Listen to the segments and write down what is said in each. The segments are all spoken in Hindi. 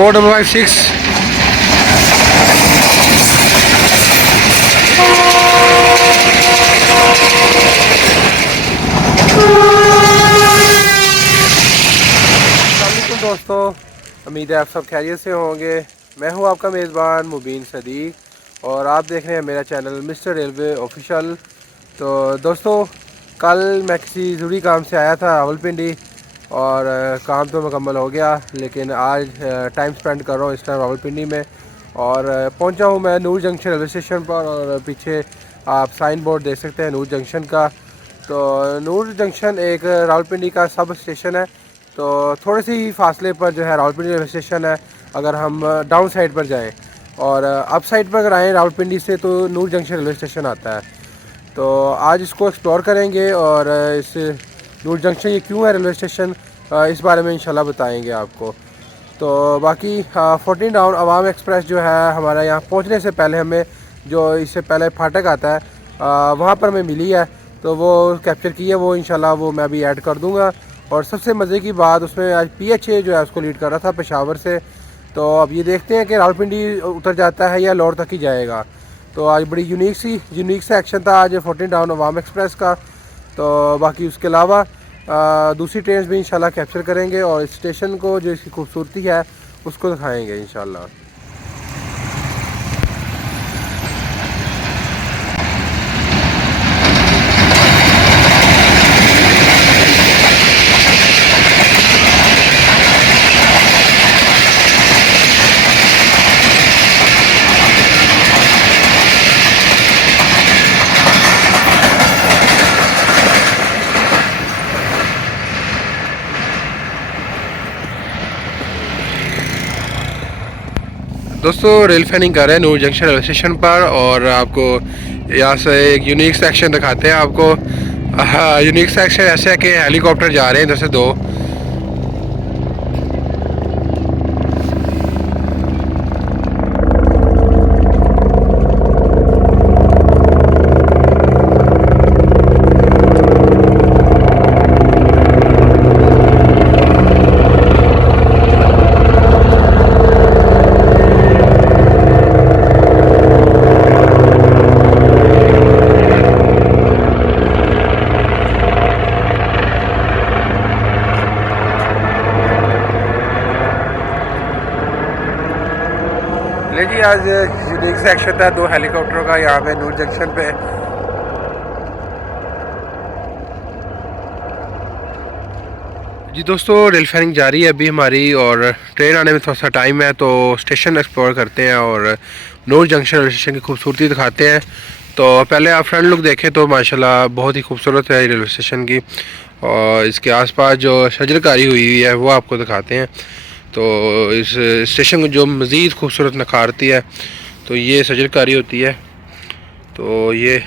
4556। दोस्तों, उम्मीद है आप सब खैरियत से होंगे। मैं हूं आपका मेज़बान मुबीन सदीक और आप देख रहे हैं मेरा चैनल मिस्टर रेलवे ऑफिशियल। तो दोस्तों, कल मैं किसी ज़रूरी काम से आया था रावलपिंडी और काम तो मुकम्मल हो गया, लेकिन आज टाइम स्पेंड कर रहा हूँ इस टाइम रावलपिंडी में। और पहुंचा हूँ मैं नूर जंक्शन रेलवे स्टेशन पर, और पीछे आप साइन बोर्ड देख सकते हैं नूर जंक्शन का। तो नूर जंक्शन एक रावलपिंडी का सब स्टेशन है। तो थोड़े से ही फासले पर जो है रावलपिंडी रेलवे स्टेशन है। अगर हम डाउन साइड पर जाएं और अप साइड पर अगर आएँ रावलपिंडी से, तो नूर जंक्शन रेलवे स्टेशन आता है। तो आज इसको एक्सप्लोर करेंगे और इस नूर जंक्शन ये क्यों है रेलवे स्टेशन, इस बारे में इंशाल्लाह बताएंगे आपको। तो बाकी 14 डाउन अवाम एक्सप्रेस जो है हमारा यहाँ पहुँचने से पहले हमें जो इससे पहले फाटक आता है वहाँ पर हमें मिली है, तो वो कैप्चर की है, वो इंशाल्लाह वो मैं अभी ऐड कर दूँगा। और सबसे मज़े की बात, उसमें आज PHA जो है उसको लीड कर रहा था पेशावर से। तो अब ये देखते हैं कि रावलपिंडी उतर जाता है या लाहौर तक ही जाएगा। तो आज बड़ी यूनिक सा एक्शन था आज 14 डाउन अवाम एक्सप्रेस का। तो बाकी उसके अलावा दूसरी ट्रेन भी इंशाल्लाह कैप्चर करेंगे और स्टेशन को जो इसकी खूबसूरती है उसको दिखाएंगे इंशाल्लाह। दोस्तों, रेल फैनिंग कर रहे हैं नूर जंक्शन रेलवे स्टेशन पर, और आपको यहाँ से एक यूनिक सेक्शन दिखाते हैं आपको। यूनिक सेक्शन ऐसा है कि हेलीकॉप्टर जा रहे हैं इधर से दो। ले जी, आज यूनिक सेक्शन था 2 हेलीकॉप्टरों का यहाँ पे नूर जंक्शन पे। जी दोस्तों, रेल फैनिंग जारी है अभी हमारी, और ट्रेन आने में थोड़ा सा टाइम है, तो स्टेशन एक्सप्लोर करते हैं और नूर जंक्शन रेलवे स्टेशन की खूबसूरती दिखाते हैं। तो पहले आप फ्रंट लुक देखें तो माशाल्लाह बहुत ही खूबसूरत है रेलवे स्टेशन की, और इसके आसपास जो शजरकारी हुई है वो आपको दिखाते हैं। तो इस स्टेशन को जो मज़ीद खूबसूरत नखारती है तो ये शजरकारी होती है। तो ये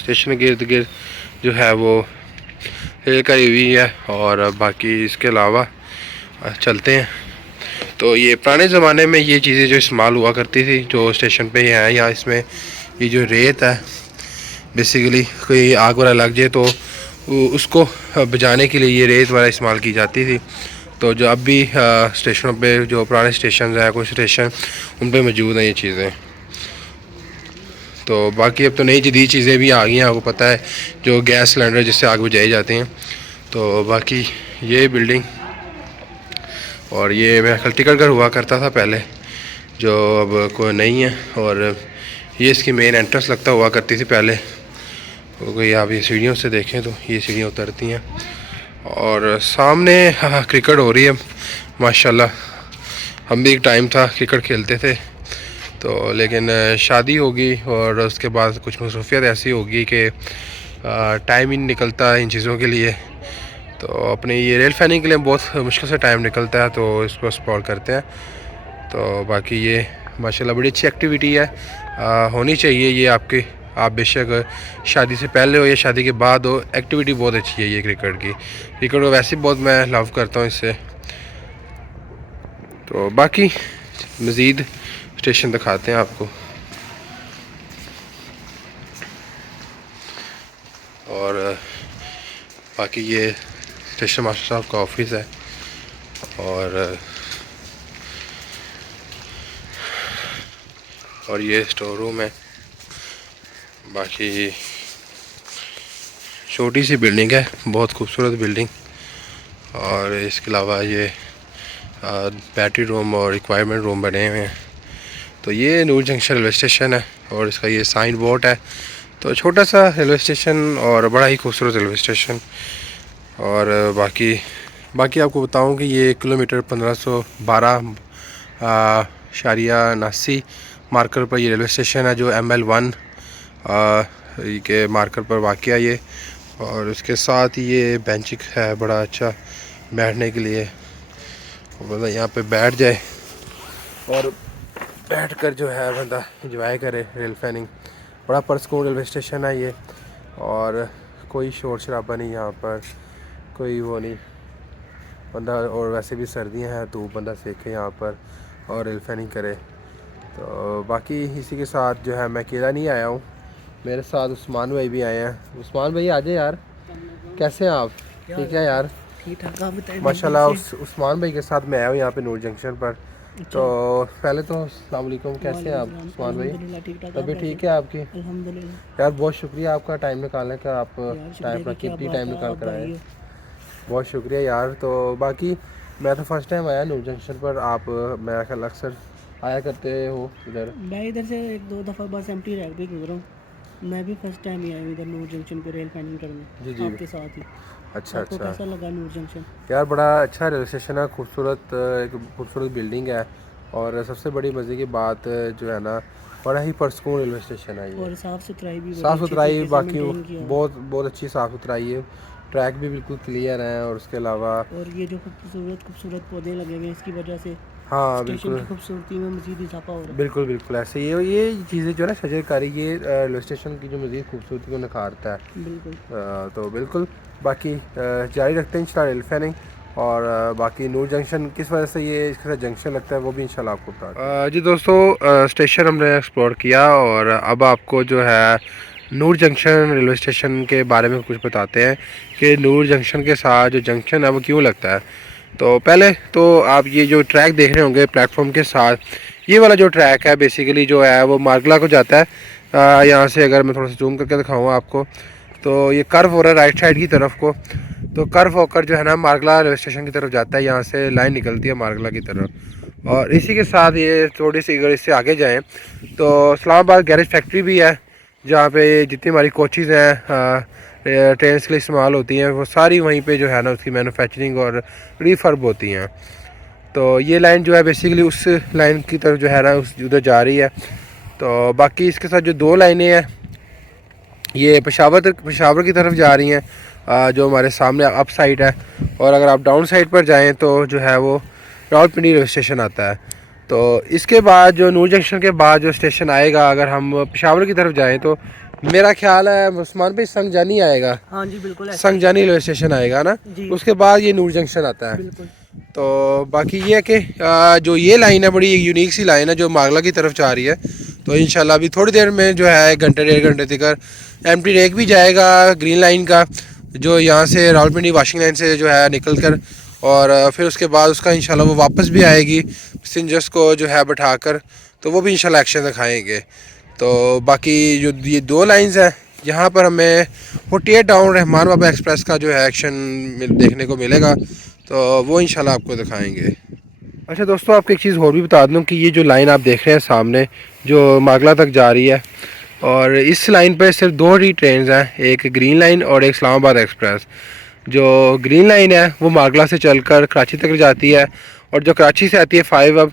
स्टेशन के इर्द गिर्द जो है वो रेलकारी हुई है, और बाकी इसके अलावा चलते हैं। तो ये पुराने ज़माने में ये चीज़ें जो इस्तेमाल हुआ करती थी जो स्टेशन पे हैं, या इसमें ये जो रेत है बेसिकली कोई आग वगैरह लग जाए तो उसको बुझाने के लिए ये रेत वगैरह इस्तेमाल की जाती थी। तो जो अब भी स्टेशनों पे जो पुराने स्टेशन हैं, कुछ स्टेशन उन पे मौजूद हैं ये चीज़ें। तो बाकी अब तो नई जदीद चीज़ें भी आ गई हैं, आपको पता है, जो गैस सिलेंडर जिससे आग बुझाई जाती हैं। तो बाकी ये बिल्डिंग, और ये मेरा ख्याल टिकटघर हुआ करता था पहले, जो अब कोई नहीं है। और ये इसकी मेन एंट्रेंस लगता हुआ करती थी पहले। तो कोई आप ये सीढ़ियों से देखें तो ये सीढ़ियाँ उतरती हैं, और सामने क्रिकेट हो रही है माशाल्लाह। हम भी एक टाइम था क्रिकेट खेलते थे, तो लेकिन शादी होगी और उसके बाद कुछ मसरूफियत ऐसी होगी कि टाइम ही नहीं निकलता इन चीज़ों के लिए। तो अपने ये रेल फैनिंग के लिए बहुत मुश्किल से टाइम निकलता है, तो इसको एक्सप्लोर करते हैं। तो बाकी ये माशाल्लाह बड़ी अच्छी एक्टिविटी है, होनी चाहिए ये आपकी। आप बेशक शादी से पहले हो या शादी के बाद हो, एक्टिविटी बहुत अच्छी है ये क्रिकेट की। क्रिकेट को वैसे बहुत मैं लव करता हूँ इससे। तो बाकी मज़ीद स्टेशन दिखाते हैं आपको। और बाकी ये स्टेशन मास्टर साहब का ऑफिस है, और और ये स्टोर रूम है। बाकी छोटी सी बिल्डिंग है, बहुत खूबसूरत बिल्डिंग। और इसके अलावा ये बैटरी रूम और रिक्वायरमेंट रूम बने हुए हैं। तो ये नूर जंक्शन रेलवे स्टेशन है और इसका ये साइन बोर्ड है। तो छोटा सा रेलवे स्टेशन और बड़ा ही खूबसूरत रेलवे स्टेशन। और बाकी आपको बताऊं कि ये किलोमीटर 1512 मार्कर पर ये रेलवे स्टेशन है, जो ML1 के मार्कर पर वाक़या ये। और इसके साथ ही ये बेंचिक है बड़ा अच्छा बैठने के लिए, बंदा यहाँ पे बैठ जाए और बैठकर जो है बंदा इंजॉय करे रेल फैनिंग। बड़ा परसकून रेलवे स्टेशन है ये, और कोई शोर शराबा नहीं यहाँ पर, कोई वो नहीं बंदा। और वैसे भी सर्दियाँ हैं, धूप बंदा सेके यहाँ पर और रेल फैनिंग करे। तो बाकी इसी के साथ जो है मैं अकेला नहीं आया हूँ, मेरे साथ उस्मान भाई भी आए हैं। उस्मान भाई आ जाए यार, कैसे हैं आप? ठीक है यार, ठीक ठाक। आप बताइए माशाल्लाह। उस्मान भाई के साथ मैं आया हूँ यहाँ पे नूर जंक्शन पर। तो पहले तो अस्सलाम वालेकुम, कैसे हैं आप उस्मान भाई? तबीयत ठीक है आपकी? अल्हम्दुलिल्लाह यार बहुत शुक्रिया आपका टाइम निकालने का, आप टाइम अपना कीमती टाइम निकाल कर आए, बहुत शुक्रिया यार। तो बाकी मैं तो फर्स्ट टाइम आया नूर जंक्शन पर, आप मेरा ख्याल अक्सर आया करते हो इधर? मैं इधर से एक दो दफ़ा बस एमटी रैक भी गुजरा हूँ। मैं भी फर्स्ट टाइम ही आया हूँ इधर नूर जंक्शन पे रेल फैनिंग करने। जी जी, आपके साथ ही। अच्छा आपको अच्छा कैसा लगा नूर जंक्शन? यार, बड़ा अच्छा रेलवे स्टेशन है, खूबसूरत एक खूबसूरत बिल्डिंग है। और सबसे बड़ी मज़े की बात जो है ना, बड़ा ही परसकून रेलवे स्टेशन है ये। और साफ़ सुथराई भी साफ़ सुथराई बाकी बहुत बहुत अच्छी साफ़ सुथराई है। ट्रैक भी बिल्कुल क्लियर हैं। और उसके अलावा और ये जो खूबसूरत खूबसूरत पौधे लगे हुए हैं, इसकी वजह से हाँ स्टेशन बिल्कुल की खूबसूरती में मज़ीद इजाफा हो रहा है। बिल्कुल बिल्कुल ऐसे ये चीज़ें जो है ना शजरकारी, ये रेलवे स्टेशन की जो मज़ीद खूबसूरती को निखारता है। बिल्कुल। तो बिल्कुल बाकी जारी रखते हैं इंशाल्लाह रेल फैनिंग। और बाकी नूर जंक्शन किस वजह से ये इसके साथ जंक्शन लगता है वो भी इंशाल्लाह आपको बता जी दोस्तों, स्टेशन हमने एक्सप्लोर किया और अब आपको जो है नूर जंक्शन रेलवे स्टेशन के बारे में कुछ बताते हैं कि नूर जंक्शन के साथ जो जंक्शन है वो क्यों लगता है। तो पहले तो आप ये जो ट्रैक देख रहे होंगे प्लेटफॉर्म के साथ, ये वाला जो ट्रैक है बेसिकली जो है वो मार्गला को जाता है। यहाँ से अगर मैं थोड़ा सा जूम करके दिखाऊँ आपको, तो ये कर्व हो रहा है राइट साइड की तरफ को। तो कर्व होकर जो है ना मार्गला रेलवे स्टेशन की तरफ जाता है, यहाँ से लाइन निकलती है मार्गला की तरफ। और इसी के साथ ये थोड़ी सी अगर इससे आगे जाएँ तो इस्लामाबाद गैरेज फैक्ट्री भी है, जहाँ पे जितनी हमारी कोचेज़ हैं ट्रेन के लिए इस्तेमाल होती हैं, वो सारी वहीं पे जो है ना उसकी मैन्युफैक्चरिंग और रीफर्ब होती हैं। तो ये लाइन जो है बेसिकली उस लाइन की तरफ जो है ना उस उधर जा रही है। तो बाकी इसके साथ जो दो लाइनें हैं ये पेशावर की तरफ जा रही हैं, जो हमारे सामने अप साइड है। और अगर आप डाउन साइड पर जाएँ तो जो है वो रावलपिंडी रेलवे स्टेशन आता है। तो इसके बाद जो नूर जंक्शन के बाद जो स्टेशन आएगा, अगर हम पेशावर की तरफ जाएँ तो मेरा ख्याल है उस्मान भाई संगजानी आएगा। हाँ जी बिल्कुल, संगजानी रेलवे स्टेशन आएगा ना, उसके बाद ये नूर जंक्शन आता है। बिल्कुल। तो बाकी ये है कि जो ये लाइन है बड़ी यूनिक सी लाइन है जो मागला की तरफ जा रही है। तो इंशाल्लाह अभी थोड़ी देर में जो है 1 घंटे 1.5 घंटे तक एमटी रेक भी जाएगा ग्रीन लाइन का, जो यहाँ से रावलपिंडी वाशिंग लाइन से जो है निकल कर, और फिर उसके बाद उसका इंशाल्लाह वो वापस भी आएगी पैसेंजर्स को जो है बैठाकर, तो वो भी इंशाल्लाह एक्शन दिखाएंगे। तो बाकी जो ये दो लाइंस हैं यहाँ पर हमें 48 डाउन रहमान बाबा एक्सप्रेस का जो है एक्शन देखने को मिलेगा, तो वो इंशाल्लाह आपको दिखाएंगे। अच्छा दोस्तों, आपको एक चीज़ और भी बता दूं कि ये जो लाइन आप देख रहे हैं सामने जो मागला तक जा रही है, और इस लाइन पर सिर्फ 2 ही ट्रेन हैं, एक ग्रीन लाइन और एक इस्लामाबाद एक्सप्रेस। जो ग्रीन लाइन है वो मागला से चलकर कराची तक जाती है, और जो कराची से आती है 5 अब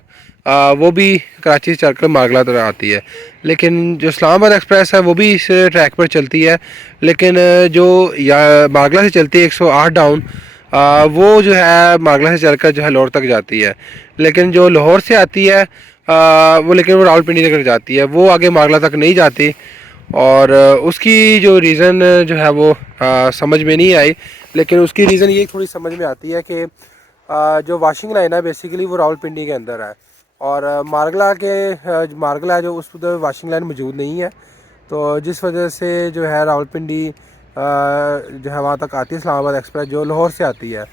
वो भी कराची से चलकर मागला तक आती है। लेकिन जो इस्लामाबाद एक्सप्रेस है वो भी इस ट्रैक पर चलती है, लेकिन जो मागला से चलती है 108 डाउन, वो जो है मागला से चलकर जो है लाहौर तक जाती है। लेकिन जो लाहौर से आती है वो रावलपिंडी तक जाती है, वो आगे मागला तक नहीं जाती। और उसकी जो रीज़न जो है वो समझ में नहीं आई, लेकिन उसकी रीज़न ये थोड़ी समझ में आती है कि जो वाशिंग लाइन है बेसिकली वो रावलपिंडी के अंदर है, और मारगला है जो उस उधर वाशिंग लाइन मौजूद नहीं है। तो जिस वजह से जो है रावलपिंडी जो है वहाँ तक आती है इस्लामाबाद एक्सप्रेस जो लाहौर से आती है।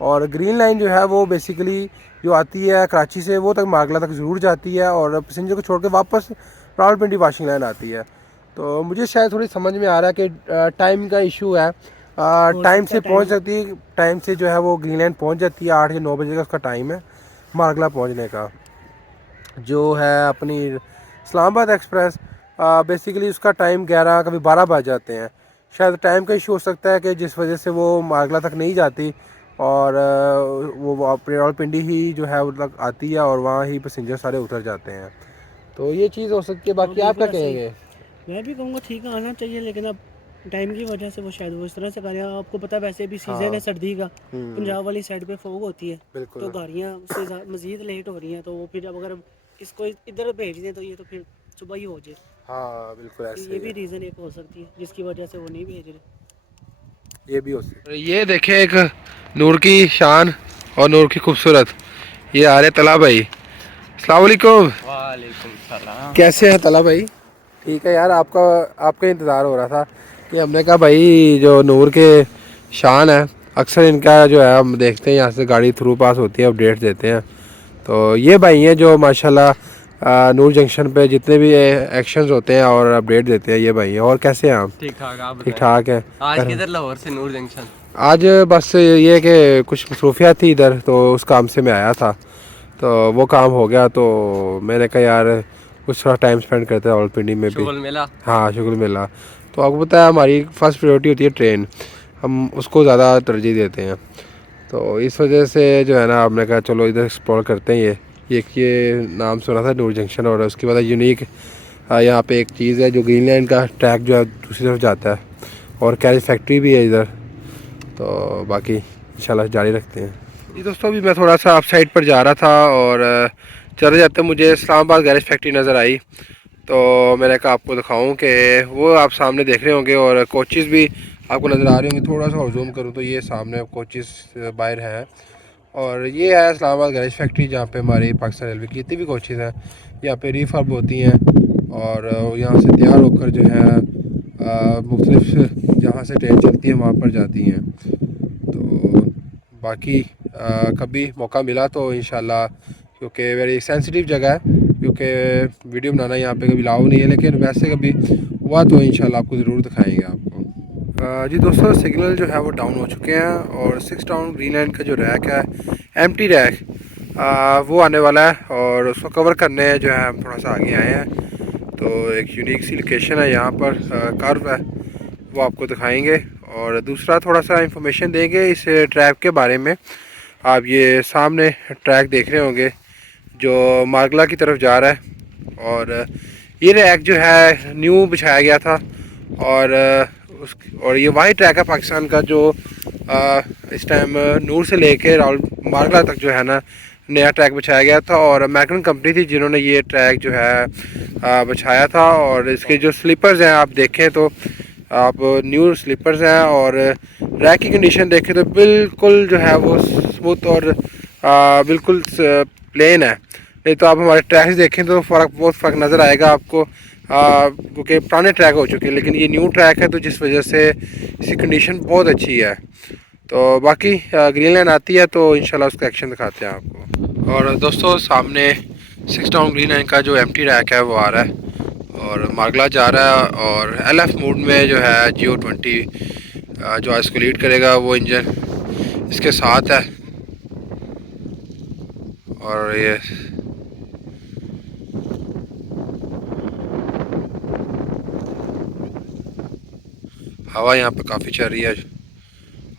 और ग्रीन लाइन जो है वो बेसिकली जो आती है कराची से वो तक मारगला तक ज़रूर जाती है, और पैसेंजर को छोड़ के वापस रावलपिंडी वाशिंग लाइन आती है। तो मुझे शायद थोड़ी समझ में आ रहा है कि टाइम का इशू है, टाइम से पहुंच सकती है, टाइम से जो है वो ग्रीन लाइन पहुंच जाती है। 8 या 9 बजे का उसका टाइम है मारगला पहुंचने का। जो है अपनी इस्लामाबाद एक्सप्रेस बेसिकली उसका टाइम 11 कभी 12 बज जाते हैं। शायद टाइम का इशू हो सकता है कि जिस वजह से वो मारगला तक नहीं जाती और वो अपने रावलपिंडी ही जो है वो तक आती है और वहाँ ही पैसेंजर सारे उतर जाते हैं। तो ये चीज़ हो सकती है। बाकी आप क्या कहेंगे? मैं भी कहूँगा ठीक है, आना चाहिए, लेकिन अब टाइम की वजह से वो शायद वो इस तरह से करें। आपको पता है वैसे भी सीज़न है सर्दी का, पंजाब वाली साइड पे फॉग होती है, तो गाड़ियाँ उससे मज़ीद लेट हो रही हैं। तो वो फिर अब अगर इसको इधर भेज दें तो ये तो फिर सुबह ही हो जाए। हाँ बिल्कुल ऐसे ये भी रीज़न एक हो सकती है जिसकी वजह से वो नहीं भेज रहे। ये भी हो सकता है। ये देखें एक नूर की शान और नूर की खूबसूरत, ये आ रहे तला भाई। अस्सलाम वालेकुम। वालेकुम सलाम। कैसे हैं तला भाई? ठीक है यार, आपका इंतज़ार हो रहा था कि हमने कहा भाई जो नूर के शान है, अक्सर इनका जो है हम देखते हैं यहाँ से गाड़ी थ्रू पास होती है, अपडेट देते हैं। तो ये भाई हैं जो माशाल्लाह नूर जंक्शन पे जितने भी एक्शंस होते हैं और अपडेट देते हैं, ये भाई हैं। और कैसे हैं आप? ठीक ठाक, आप ठीक ठाक है। आज किधर? लाहौर से नूर जंक्शन। आज बस ये कि कुछ मसरूफियात थी इधर, तो उस काम से मैं आया था, तो वो काम हो गया तो मैंने कहा यार कुछ थोड़ा टाइम स्पेंड करते हैं रावलपिंडी में भी। शुगल मिला। हाँ शुक्र मिला। तो आपको पता है हमारी फर्स्ट प्रायोरिटी होती है ट्रेन, हम उसको ज़्यादा तरजीह देते हैं। तो इस वजह से जो है ना आपने कहा चलो इधर एक्सप्लोर करते हैं। ये नाम सुना था नूर जंक्शन, और उसके बाद यूनिक यहाँ पे एक चीज़ है जो ग्रीन लाइन का ट्रैक जो है दूसरी तरफ जाता है, और कैरेज फैक्ट्री भी है इधर। तो बाकी इंशाल्लाह जारी रखते हैं। जी दोस्तों, अभी मैं थोड़ा सा अप साइड पर जा रहा था और चले जाते मुझे इस्लामाबाद गैरेज फैक्ट्री नज़र आई, तो मैंने कहा आपको दिखाऊं कि वो आप सामने देख रहे होंगे और कोचेस भी आपको नज़र आ रहे होंगे। थोड़ा सा और जूम करूं तो ये सामने कोचेस बाहर हैं, और ये है इस्लामाबाद गैरेज फैक्ट्री जहाँ पे हमारी पाकिस्तान रेलवे की जितनी भी कोचेज़ हैं यहाँ पे रिफर्ब होती हैं, और यहाँ से तैयार होकर जो है मुख्तलिफ जहाँ से ट्रेन चलती है वहाँ पर जाती हैं। तो बाकी कभी मौका मिला तो इंशाल्लाह, क्योंकि वेरी सेंसिटिव जगह है, क्योंकि वीडियो बनाना यहाँ पे कभी लाओ नहीं है, लेकिन वैसे कभी हुआ तो इंशाल्लाह आपको ज़रूर दिखाएंगे आपको। जी दोस्तों, सिग्नल जो है वो डाउन हो चुके हैं और 6 टाउन ग्रीन लाइन का जो रैक है, एम्प्टी रैक, वो आने वाला है, और उसको कवर करने जो है हम थोड़ा सा आगे आए हैं। तो एक यूनिक सी लोकेशन है यहाँ पर, कर्व है, वो आपको दिखाएंगे, और दूसरा थोड़ा सा इंफॉर्मेशन देंगे इस ट्रैक के बारे में। आप ये सामने ट्रैक देख रहे होंगे जो मारगला की तरफ जा रहा है, और ये रैक जो है न्यू बिछाया गया था, और ये वही ट्रैक है पाकिस्तान का जो इस टाइम नूर से लेके मारगला तक जो है ना नया ट्रैक बिछाया गया था, और अमेरिकन कंपनी थी जिन्होंने ये ट्रैक जो है बिछाया था। और इसके जो स्लीपर्स हैं आप देखें तो आप न्यू स्लीपर्स हैं, और रैक की कंडीशन देखें तो बिल्कुल जो है वो स्मूथ और बिल्कुल प्लेन है। नहीं तो आप हमारे ट्रैक्स देखें तो बहुत फ़र्क नज़र आएगा आपको, क्योंकि पुराने ट्रैक हो चुके हैं, लेकिन ये न्यू ट्रैक है तो जिस वजह से इसकी कंडीशन बहुत अच्छी है। तो बाकी ग्रीन लाइन आती है तो इंशाल्लाह उसका एक्शन दिखाते हैं आपको। और दोस्तों सामने 6 टाउन ग्रीन लाइन का जो एम्प्टी रैक है वो आ रहा है और मारगला जा रहा है, और LF मोड में जो है GO20 जो इसको लीड करेगा वो इंजन इसके साथ है। और ये हवा यहाँ पे काफ़ी चल रही है,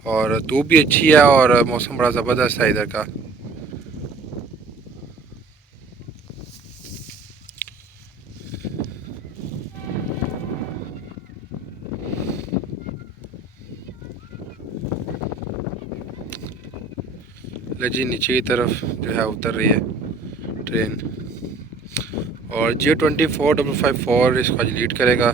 और धूप भी अच्छी है, और मौसम बड़ा ज़बरदस्त है इधर का। जी नीचे की तरफ जो है उतर रही है ट्रेन, और GO24 इसको आज लीड करेगा।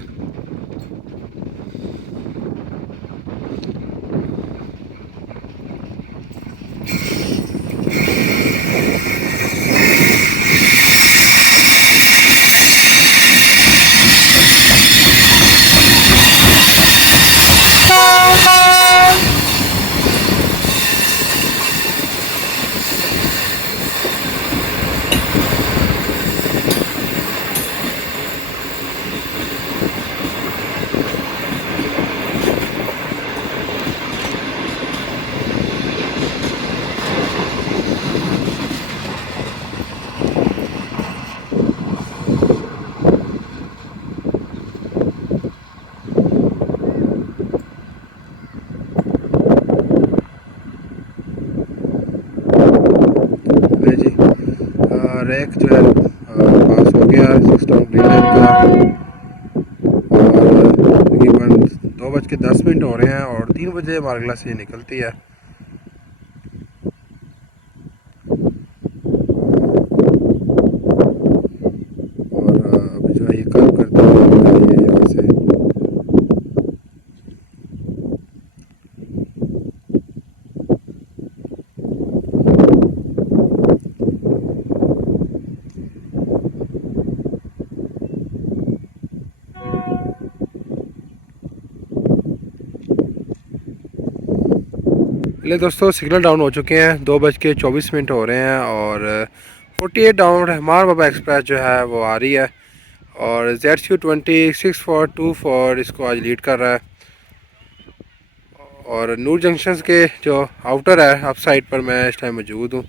एक जो है पास हो गया 6 टाउन ग्रीन लाइन का, और तकरीबन 2:10 हो रहे हैं और 3 बजे मार्गला से निकलती है। और अभी जो है ये कर्व करते हुए जो है ये यहाँ से ले दोस्तों सिग्नल डाउन हो चुके हैं, 2:24 हो रहे हैं और 48 डाउन रहमान बाबा एक्सप्रेस जो है वो आ रही है और ZCU-20 इसको आज लीड कर रहा है। और नूर जंक्शन के जो आउटर है अप साइड पर मैं इस टाइम मौजूद हूँ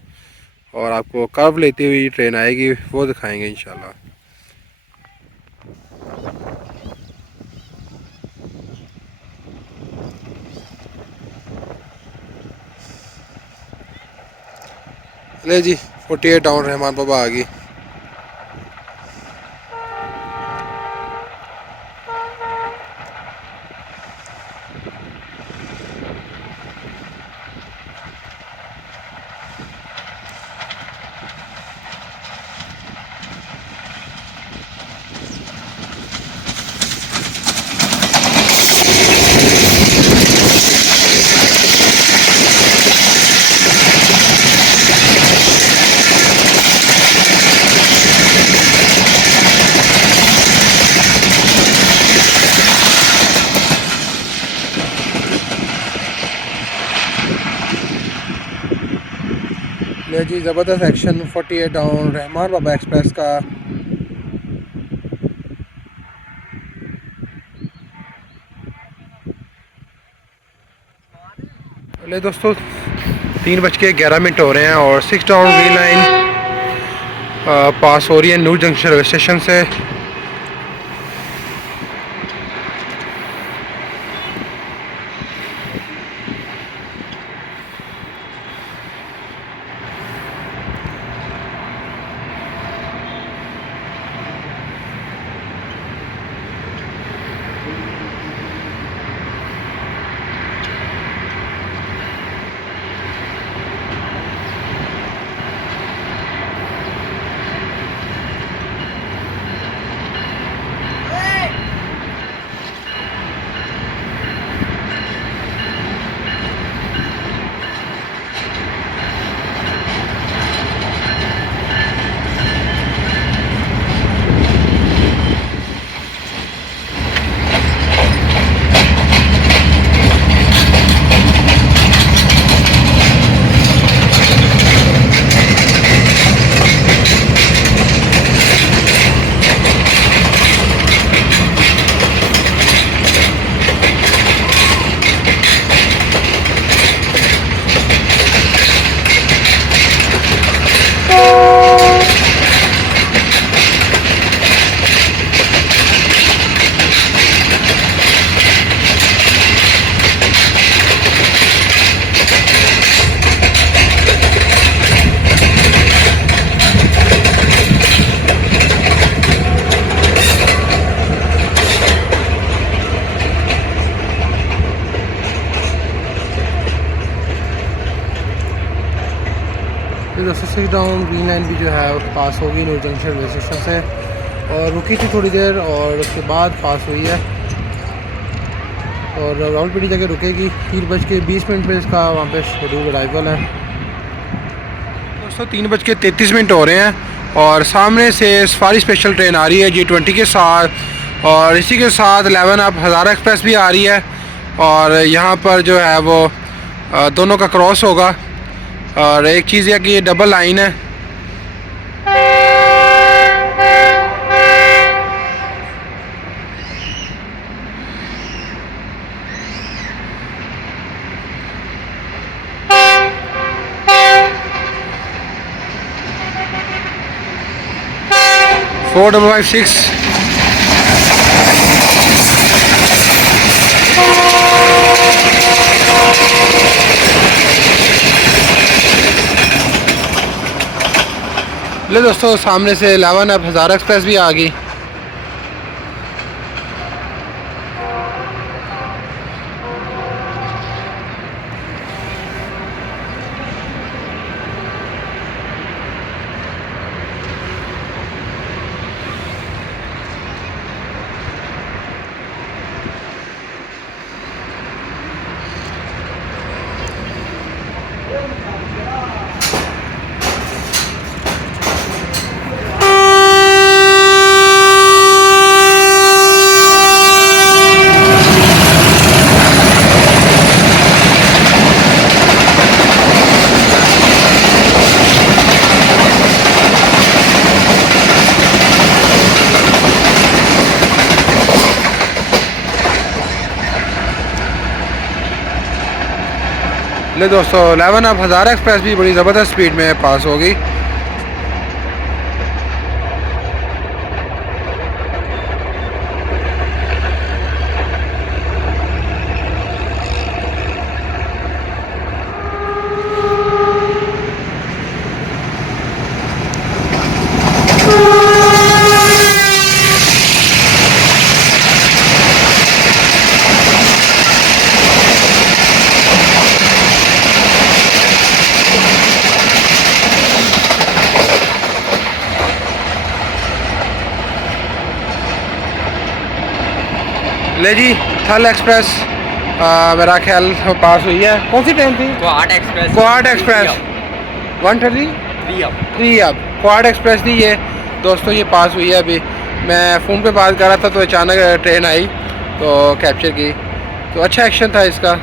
और आपको कर्व लेती हुई ट्रेन आएगी वो दिखाएंगे इंशाल्लाह। ले जी 48 डाउन रहमान बाबा आ गई। ले जी ज़बरदस्त एक्शन 48 डाउन रहमान बाबा एक्सप्रेस का। ले दोस्तों 3:11 हो रहे हैं और 6 डाउन ग्रीन लाइन पास हो रही है नूर जंक्शन रेलवे स्टेशन से। दोस्तों 6 डाउन ग्रीन लाइन भी जो है पास होगी नूर जंक्शन रेलवे स्टेशन से और रुकी थी थोड़ी देर और उसके बाद पास हुई है और रावलपिंडी जगह रुकेगी। 3:20 पे इसका वहाँ पे शेड्यूल अराइवल है। दोस्तों 3:33 हो रहे हैं और सामने से सफारी स्पेशल ट्रेन आ रही है G20 के साथ और इसी के साथ 11 अब हज़ारा एक्सप्रेस भी आ रही है और यहाँ पर जो है वो दोनों का क्रॉस होगा। और एक चीज़ है कि ये डबल लाइन है। फोर 556 ले ले दोस्तों, सामने से 11 अब हज़ारा एक्सप्रेस भी आ गई। ले दोस्तों, 11 अब हज़ारा एक्सप्रेस भी बड़ी ज़बरदस्त स्पीड में पास हो गई। ले जी, थल एक्सप्रेस मेरा ख्याल पास हुई है। कौन सी ट्रेन थी? Quad express. क्वाड एक्सप्रेस 133 3 अब क्वाड एक्सप्रेस थी ये दोस्तों, ये पास हुई है। अभी मैं फ़ोन पे बात कर रहा था तो अचानक ट्रेन आई तो कैप्चर की, तो अच्छा एक्शन था इसका।